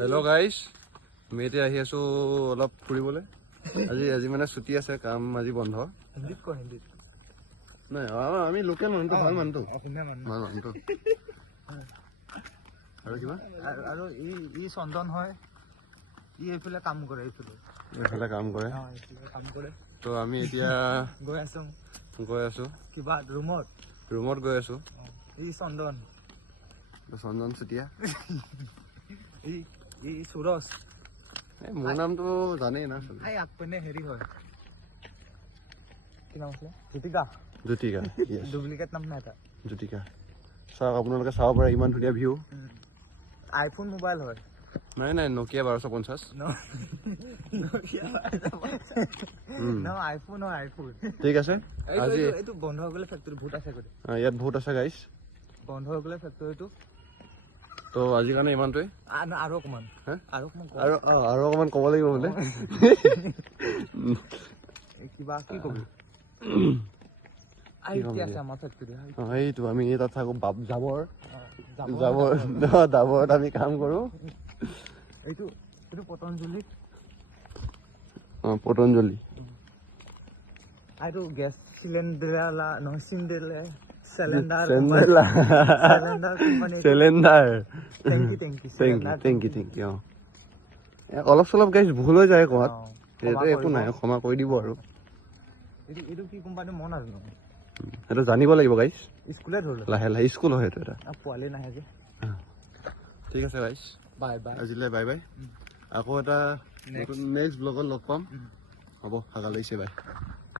Hello' guys, আমি এতিয়া আহি আছো অলপ ফুৰিবলৈ। আজি মানে ছুটি আছে, কাম আজি বন্ধ। নাই আমি লোকেল মানুহটো, ভাল মানুহটো, ভাল মানুহটো। আৰু কিবা আৰু ই চন্দন হয়, ই এইফালে কাম কৰে, এইফালে কাম কৰে। তো আমি এতিয়া গৈ আছো কিবা ৰুমত গৈ আছো। ই চন্দন চুতীয়া। ই সুৰজ। মোৰ নামটো জানেই না। আগপিনে হেৰি হয়, কি নাম আছিলে? জ্যোতিকা। ডুপ্লিকেট নাম নাই এটা। জ্যোতিকা। চাওক, আপোনালোকে চাব পাৰে, ইমান ধুনীয়া ভিউ। আইফোন মোবাইল হয়। নাই নকিয়া 1250। আইফোন হয়, আইফোন। ঠিক আছে। আজি এইটো বন্ধ হৈ গ'লে ফেক্টৰী ভূত আছে। ইয়াত ভূত আছে গাইছ। বন্ধ হৈ গ'লে ফেক্টৰীটো। তো আজিৰ কাৰণে ইমানটোৱে। আৰু অকণমান ক'ব লাগিব বোলে। কিবা কি কবি? এইটো আমি তাত থাকো, জাবৰত আমি কাম কৰো। এইটো পতঞ্জলি। পতঞ্জলি। এইটো গেছ চিলিণ্ডাৰ নহয়, চিলিণ্ডাৰ। টেংকি। অলপ চলপ গাইজ ভুল হৈ যায় কোৱাত, সেইটো একো নাই, ক্ষমা কৰি দিব আৰু। এইটো কি কোম্পানী মন আৰু সেইটো জানিব লাগিব গাইজ। স্কুলে ধৰিলো, লাহে লাহে স্কুল হয় সেইটো এটা। পোৱালি নাহে যে। ঠিক আছে গাইজ, বাই বাই। আজিলৈ বাই বাই। আকৌ এটা নেক্সট ব্লগত লগ পাম। হ'ব, হাগা লাগিছে, বাই।